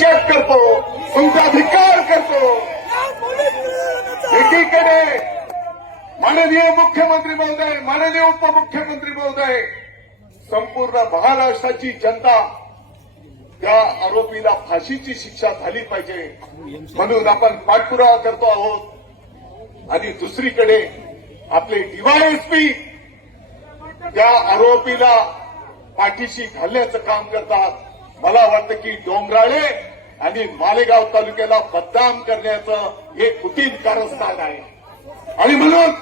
निषेध करतो तुमचा धिक्कार करतो एकीकडे माननीय मुख्यमंत्री महोदय माननीय उपमुख्यमंत्री महोदय संपूर्ण महाराष्ट्राची जनता त्या आरोपीला फाशीची शिक्षा झाली पाहिजे म्हणून आपण पाठपुरावा करतो आहोत आणि दुसरीकडे आपले डीवायएसपी त्या आरोपीला पाठीशी घालण्याचं काम करतात मला वाटतं की डोंगराळे आणि मालेगाव तालुक्याला बदनाम करण्याचं हे कुटीन कारस्थान आहे आणि म्हणून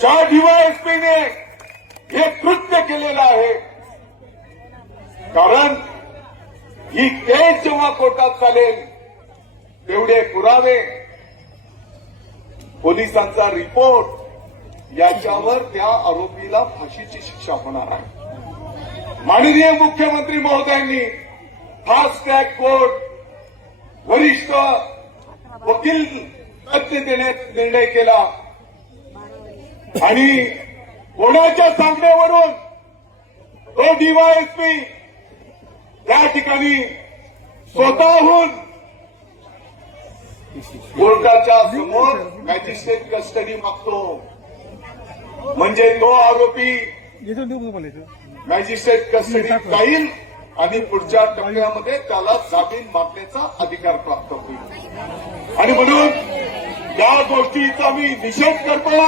ज्या डीवायएसपीने हे कृत्य केलेलं आहे कारण ही केस जेव्हा कोर्टात चालेल तेवढे पुरावे पोलिसांचा रिपोर्ट याच्यावर त्या आरोपीला फाशीची शिक्षा होणार आहे माननीय मुख्यमंत्री महोदयांनी फास्ट ट्रॅक कोर्ट वरिष्ठ वकील देण्याचा निर्णय केला आणि कोणाच्या सांगण्यावरून तो डीवायएसपी त्या ठिकाणी स्वतःहून कोर्टाच्या समोर मॅजिस्ट्रेट कस्टडी मागतो म्हणजे तो आरोपी मॅजिस्ट्रेट कस्टडीत जाईल आणि पुढच्या टप्प्यामध्ये त्याला जामीन मागण्याचा अधिकार प्राप्त होईल आणि म्हणून या गोष्टीचा मी निषेध करतो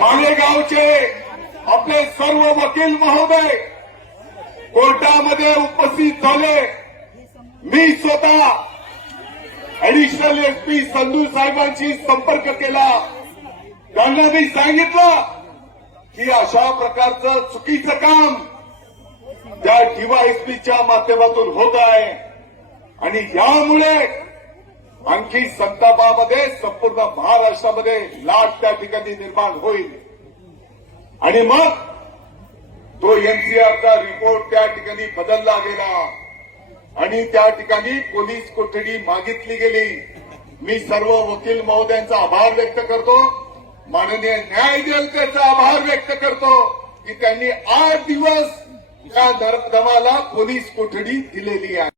मालेगावचे आपले सर्व वकील महोदय कोर्टामध्ये उपस्थित झाले मी स्वतः ऍडिशनल एसपी संधू साहेबांशी संपर्क केला त्यांना मी सांगितलं की अशा प्रकारचं चुकीचं काम त्या डीवायएसपीच्या माध्यमातून होत आहे आणि यामुळे आणखी संतापामध्ये संपूर्ण महाराष्ट्रामध्ये लाट त्या ठिकाणी निर्माण होईल आणि मग तो एनसीआरचा रिपोर्ट त्या ठिकाणी बदलला गेला आणि त्या ठिकाणी पोलीस कोठडी मागितली गेली मी सर्व वकील महोदयांचा आभार व्यक्त करतो माननीय न्यायाधिकरचा आभार व्यक्त करतो की त्यांनी आठ दिवस या दमाला पोलीस कोठडी दिलेली आहे